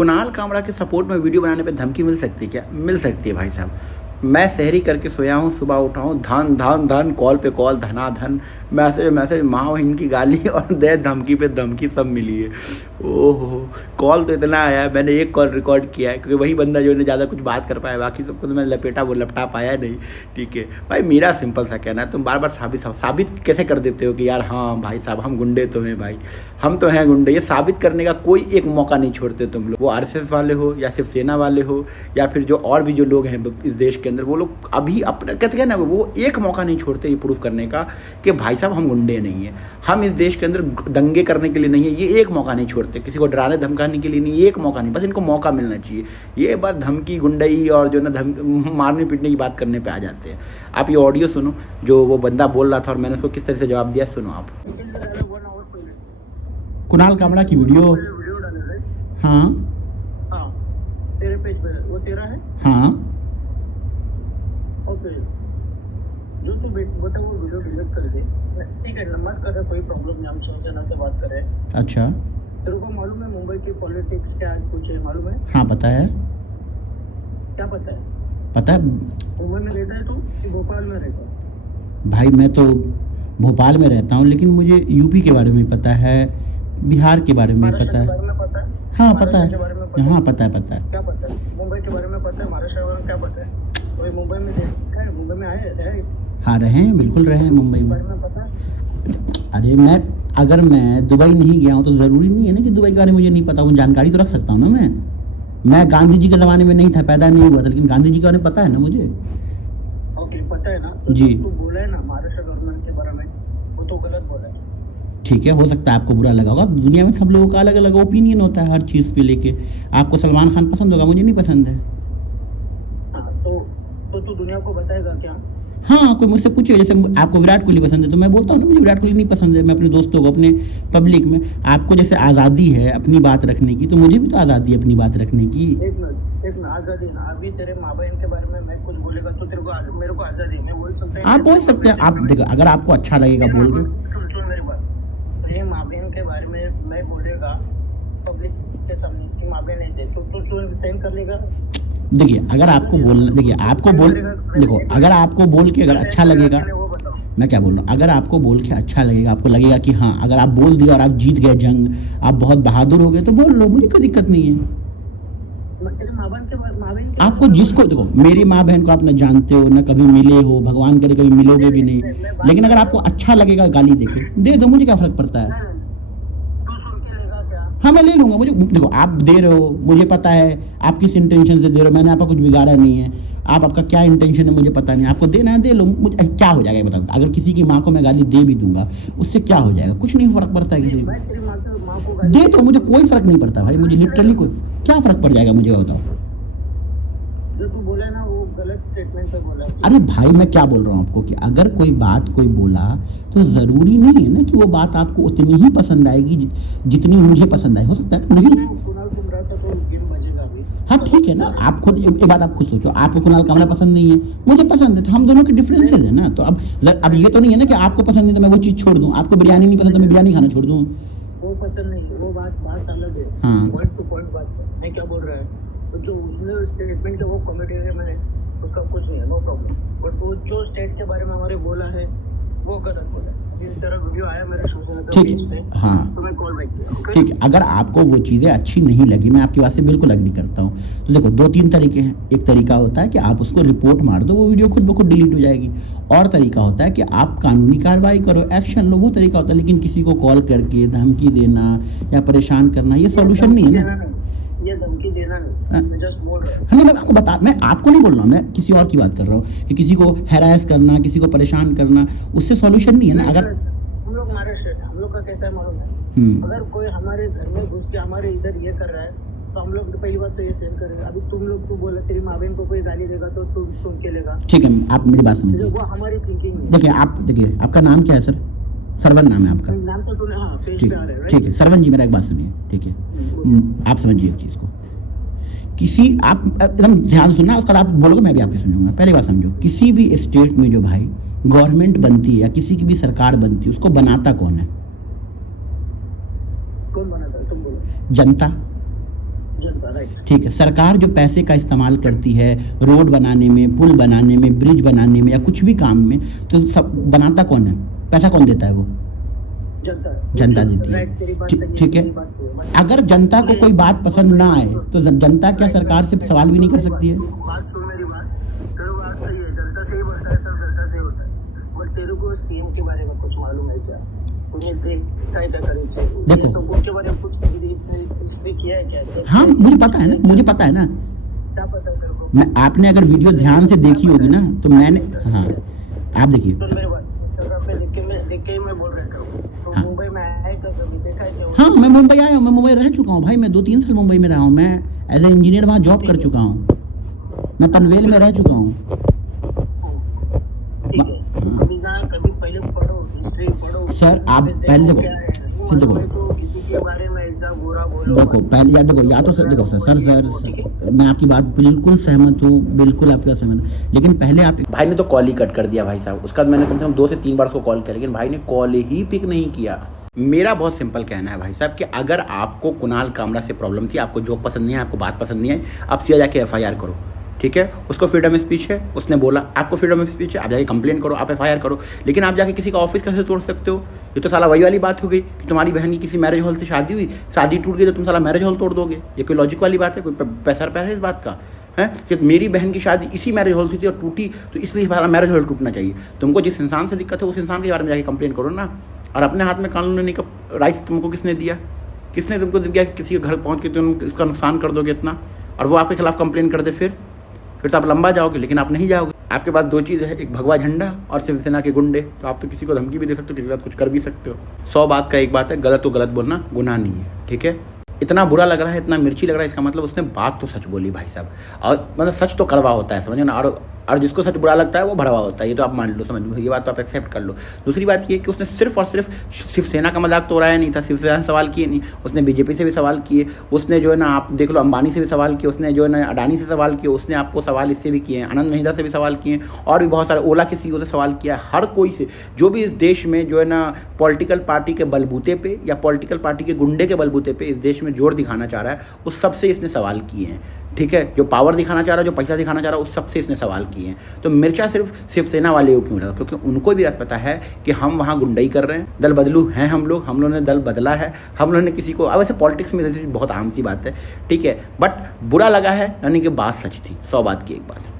कुणाल कामड़ा के सपोर्ट में वीडियो बनाने पे धमकी मिल सकती है क्या? मिल सकती है भाई साहब। मैं सहरी करके सोया हूँ, सुबह उठा हूँ, धन धन धन, कॉल पे कॉल, धनाधन, मैसेज मैसेज, माँ बहन की गाली और दे धमकी पे धमकी सब मिली है। ओहो, कॉल तो इतना आया है, मैंने एक कॉल रिकॉर्ड किया है क्योंकि वही बंदा जो है ज़्यादा कुछ बात कर पाया, बाकी सबको तो मैंने लपटा पाया नहीं। ठीक है भाई, मेरा सिंपल सा कहना है, तुम बार बार साबित कैसे कर देते हो कि यार हाँ भाई साहब हम गुंडे तो हैं भाई, हम तो हैं गुंडे। ये साबित करने का कोई एक मौका नहीं छोड़ते तुम लोग, वो आरएसएस वाले हो या सिर्फ सेना वाले हो या फिर जो और भी जो लोग हैं इस देश के अंदर, वो लोग अभी अपना कहते हैं ना, वो एक मौका नहीं छोड़ते ये प्रूफ करने का कि भाई साहब हम गुंडे नहीं हैं, हम इस देश के अंदर दंगे करने के लिए नहीं है। ये एक मौका नहीं छोड़ते, किसी को डराने धमकाने के लिए नहीं, एक मौका नहीं, बस इनको मौका मिलना चाहिए। ये बस धमकी, गुंडई और जो ना मारने पीटने की बात करने पे आ जाते हैं। आप ये ऑडियो सुनो जो वो बंदा बोल रहा था और मैंने उसको किस तरह से जवाब दिया, सुनो आप। कुणाल कामड़ा की वीडियो। हाँ तेरे पेज पे वो तेरा है? हाँ ओके, जो तू बता वो वीडियो डिलीट कर दे। ठीक है, मत कर, कोई प्रॉब्लम नहीं, हम सोचना से बात करें। अच्छा, तेरे को मालूम है मुंबई की पॉलिटिक्स क्या कुछ है मालूम है? हाँ पता है। क्या पता है? पता है। मुंबई में रहता है तू कि भोपाल में रहता है? भाई मैं तो भोपाल में रहता हूँ, लेकिन मुझे यूपी के बारे में पता है, बिहार के बारे में पता है। हाँ पता है, हाँ पता है। क्या पता है? मुंबई के बारे में पता है, महाराष्ट्र के बारे में क्या पता है? कोई मुंबई में देखा है? मुंबई में आए हैं? हाँ रहे हैं, बिल्कुल रहे हैं मुंबई में। पता है? अरे अगर मैं दुबई नहीं गया हूँ तो ज़रूरी नहीं है ना कि दुबई के बारे में मुझे नहीं पता हूँ, जानकारी तो रख सकता हूँ ना। मैं गांधी जी के ज़माने में नहीं था, पैदा नहीं हुआ था, लेकिन गांधी जी के बारे में पता है ना मुझे। ओके, पता है ना? तो जी, तू बोला है ना महाराष्ट्र गवर्नमेंट के बारे में, वो तो गलत बोला है। ठीक है, हो सकता है आपको बुरा लगा होगा, दुनिया में सब लोगों का अलग अलग ओपिनियन होता है हर चीज़ पे लेके। आपको सलमान खान पसंद होगा, मुझे नहीं पसंद है। हाँ, तो तू दुनिया को बताएगा क्या? हाँ, कोई मुझसे पूछे जैसे आपको विराट कोहली पसंद है तो मैं बोलता हूँ ना मुझे विराट कोहली नहीं पसंद है। मैं अपने दोस्तों को, अपने पब्लिक में, आपको जैसे आज़ादी है अपनी बात रखने की, तो मुझे भी तो आज़ादी है अपनी बात रखने की। एक मिनट, आज़ादी ना, अभी तेरे माँ बहन के बारे में मैं कुछ बोलेगा तो तेरे को मेरे को आज़ादी मैं बोल सकता है? आप बोल सकते हैं, आप देखो अगर आपको अच्छा लगेगा बोल के। सुन मेरी बात, तेरे माँ बहन के बारे में मैं बोलेगा पब्लिक के सामने कि माँ बहन नहीं थे तो तू सहन कर लेगा? देखिए अगर आपको बोलना, देखिए आपको बोल, देखो अगर आपको बोल के अगर अच्छा लगेगा, मैं क्या बोल रहा हूँ, अगर आपको बोल के अच्छा लगेगा, आपको लगेगा कि हाँ अगर आप बोल दिया और आप जीत गए जंग, आप बहुत बहादुर हो गए, तो बोल लो, मुझे कोई दिक्कत नहीं है। आपको जिसको, देखो मेरी माँ बहन को आप न जानते हो न कभी मिले हो, भगवान करे कभी मिलोगे भी नहीं, लेकिन अगर आपको अच्छा लगेगा गाली देके दे दो, मुझे क्या फर्क पड़ता है। हाँ मैं ले लूँगा, मुझे देखो आप दे रहे हो, मुझे पता है आप किस इंटेंशन से दे रहे हो, मैंने आपका कुछ बिगाड़ा नहीं है, आपका क्या इंटेंशन है मुझे पता नहीं, आपको देना है दे लो, मुझे क्या हो जाएगा बताओ। अगर किसी की माँ को मैं गाली दे भी दूंगा उससे क्या हो जाएगा, कुछ नहीं फर्क पड़ता है किसी को, दे तो मुझे कोई फर्क नहीं पड़ता भाई, मुझे लिटरली कोई क्या फर्क पड़ जाएगा मुझे बताओ। जो तू बोला ना वो गलत स्टेटमेंट से बोला। अरे भाई मैं क्या बोल रहा हूँ आपको कि अगर कोई बात कोई बोला तो ज़रूरी नहीं है ना कि वो बात आपको उतनी ही पसंद आएगी जितनी मुझे पसंद आए, हो सकता है नहीं। हाँ ठीक है ना, आप खुद एक बात आप खुद सोचो, आपको कुणाल कामड़ा पसंद नहीं है, मुझे पसंद है, तो हम दोनों के डिफरेंसेस है ना। तो अब ये तो नहीं है ना कि आपको पसंद नहीं तो मैं वो चीज़ छोड़ दूँ, आपको बिरयानी नहीं पसंद तो मैं बिरयानी खाना छोड़ दूँ, वो पसंद नहीं, वो बात अलग है। हाँ पॉइंट टू पॉइंट बात मैं क्या बोल रहा है, तो जो उसने स्टेटमेंट है वो कॉमेडी है, मैंने उसका कुछ नहीं है, नो प्रॉब्लम, बट वो जो स्टेट के बारे में हमारे बोला है वो गलत बोला है। जिस तरह वीडियो आया मेरे ठीक है, हाँ तो मैं कॉल बैक किया। ठीक है, अगर आपको वो चीज़ें अच्छी नहीं लगी, मैं आपकी बात से बिल्कुल एग्री करता हूँ, तो देखो 2-3 तरीके हैं। एक तरीका होता है कि आप उसको रिपोर्ट मार दो, वो वीडियो खुद ब खुद डिलीट हो जाएगी। और तरीका होता है कि आप कानूनी कार्रवाई करो, एक्शन लो, वो तरीका होता है। लेकिन किसी को कॉल करके धमकी देना या परेशान करना ये सोल्यूशन नहीं है ना। ये धमकी देना नहीं, मैं जस्ट बोल रहा हूँ। हाँ मैं आपको नहीं बोल रहा हूँ, मैं किसी और की बात कर रहा हूँ कि किसी को हैरास करना, किसी को परेशान करना, उससे सॉल्यूशन नहीं है ना। अगर हम लोग महाराष्ट्र, हम लोग का कैसा है मालूम है, अगर कोई हमारे घर में घुस के हमारे इधर ये कर रहा है तो हम लोग पहली बात तो ये सेंड करेगा। अभी तुम लोग तू बोला तेरी माँ बहन को कोई गाली देगा तो तुम सुन के लेगा। ठीक है, आप मेरी बात समझिए, वो हमारी थिंकिंग है। देखिए आपका नाम क्या है सर? सरवन नाम है आपका? नाम तो सुने, हाँ पेज पे आ रहा है। ठीक है सरवन जी, मेरा एक बात सुनिए, ठीक है, आप समझिए एक चीज़ को, किसी आप एकदम ध्यान सुनना, उसका आप बोलोगे मैं भी आपकी सुनूंगा। पहली बात समझो, किसी भी स्टेट में जो भाई गवर्नमेंट बनती है या किसी की भी सरकार बनती है, उसको बनाता कौन है? कौन बनाता है? तुम बोलो। जनता। जनता होगा, राइट। ठीक है, सरकार जो पैसे का इस्तेमाल करती है रोड बनाने में, पुल बनाने में, ब्रिज बनाने में या कुछ भी काम में, तो सब बनाता कौन है? पैसा कौन देता है? वो जनता देती है। ठीक है, अगर जनता को कोई बात पसंद ना आए तो जनता क्या सरकार से सवाल भी नहीं कर सकती है? बात सुन मेरी बात, तेरे बात सही है, जनता से ही बढ़ता है, सब जनता से होता है। बट तेरे को सीएम के बारे में कुछ मालूम है क्या? तूने देखा है क्या करीब से? देखो, तो उनके बारे में कुछ किया है क्या? हाँ मुझे पता है ना, मुझे पता है ना। क्या पता तेरे को? मैं, आपने अगर वीडियो ध्यान से देखी होगी ना तो मैंने, हाँ आप देखिए। सुन मेरी बात, देख के मैं बोल रहा हूँ। तो हाँ। मुंबई में आया है कभी? देखा है क्या? हाँ मैं मुंबई आया हूँ, मैं मुंबई रह चुका हूँ भाई, मैं 2-3 साल मुंबई में रहा हूँ, मैं एज ए इंजीनियर वहाँ जॉब कर चुका हूँ, मैं पनवेल में रह चुका हूँ। ठीक है, कभी पहले पढ़ो, हिस्ट्री पढ़ो सर आप पहले देखो, फिर देखो, किसी के बारे में ऐसा बुरा बोलो। देखो पहले या देखो, या तो सर देखो सर मैं आपकी बात बिल्कुल सहमत हूँ, बिल्कुल आपका सहमत हूँ, लेकिन पहले आप, भाई ने तो कॉल ही कट कर दिया भाई साहब। उसका मैंने कम से कम 2 से 3 बार उसको कॉल किया, लेकिन भाई ने कॉल ही पिक नहीं किया। मेरा बहुत सिंपल कहना है भाई साहब कि अगर आपको कुणाल कामरा से प्रॉब्लम थी, आपको जोक पसंद नहीं है, आपको बात पसंद नहीं है, आप सीधा जाके FIR करो। ठीक है, उसको फ्रीडम ऑफ स्पीच है, उसने बोला, आपको फ्रीडम ऑफ स्पीच है, आप जाके कंप्लेन करो, आप FIR करो। लेकिन आप जाके किसी का ऑफिस कैसे तोड़ सकते हो? ये तो साला वही वाली बात हो गई कि तुम्हारी बहन की किसी मैरिज हॉल से शादी हुई, शादी टूट गई तो तुम साला मैरिज हॉल तोड़ दोगे। ये कोई लॉजिक वाली बात है? कोई पैसा है इस बात का? है कि मेरी बहन की शादी इसी मैरिज हॉल से थी और टूटी, तो इसलिए हमारा मैरिज हॉल टूटना चाहिए। तुमको जिस इंसान से दिक्कत है उस इंसान के बारे में जाके कंप्लेन करो ना। और अपने हाथ में कानून लेने का राइट्स तुमको किसने दिया? किसने तुमको दिया कि किसी के घर पहुँच के तुम इसका नुकसान कर दोगे इतना, और वो आपके खिलाफ कंप्लेन कर दे? फिर तो आप लंबा जाओगे, लेकिन आप नहीं जाओगे। आपके पास 2 चीज़ है, एक भगवा झंडा और शिवसेना के गुंडे। तो आप तो किसी को धमकी भी दे सकते हो, किसी के साथ कुछ कर भी सकते हो। 100 बात का एक बात है, गलत तो गलत बोलना गुनाह नहीं है। ठीक है, इतना बुरा लग रहा है, इतना मिर्ची लग रहा है, इसका मतलब उसने बात तो सच बोली भाई साहब। और मतलब सच तो कड़वा होता है, समझो ना। और जिसको सच बुरा लगता है वो भड़वा होता है, ये तो आप मान लो, समझ लो, ये बात तो आप एक्सेप्ट कर लो। दूसरी बात ये कि उसने सिर्फ और सिर्फ शिवसेना का मजाक तो उड़ाया नहीं था, शिवसेना से सवाल किए नहीं, उसने बीजेपी से भी सवाल किए, उसने जो है ना, आप देख लो, अंबानी से भी सवाल किए, उसने जो है ना अडानी से सवाल किए, उसने आपको सवाल इससे भी किए हैं, आनंद महिंद्रा से भी सवाल किए हैं, और भी बहुत सारे ओला के CEO से सवाल किया है। हर कोई से, जो भी इस देश में जो है ना पॉलिटिकल पार्टी के बलबूते पे या पॉलिटिकल पार्टी के गुंडे के बलबूते पे इस देश में जोर दिखाना चाह रहा है, उस सबसे इसने सवाल किए हैं। ठीक है, जो पावर दिखाना चाह रहा है, जो पैसा दिखाना चाह रहा है, उस सबसे इसने सवाल किए हैं। तो मिर्चा सिर्फ शिवसेना वाले को क्यों लगा? क्योंकि उनको भी पता है कि हम वहाँ गुंडई कर रहे हैं, दल बदलू हैं हम लोगों ने दल बदला है, हम लोगों ने किसी को, अब वैसे पॉलिटिक्स में बहुत आम सी बात है। ठीक है, बट बुरा लगा है, यानी कि बात सच थी, 100 बात की एक बात है।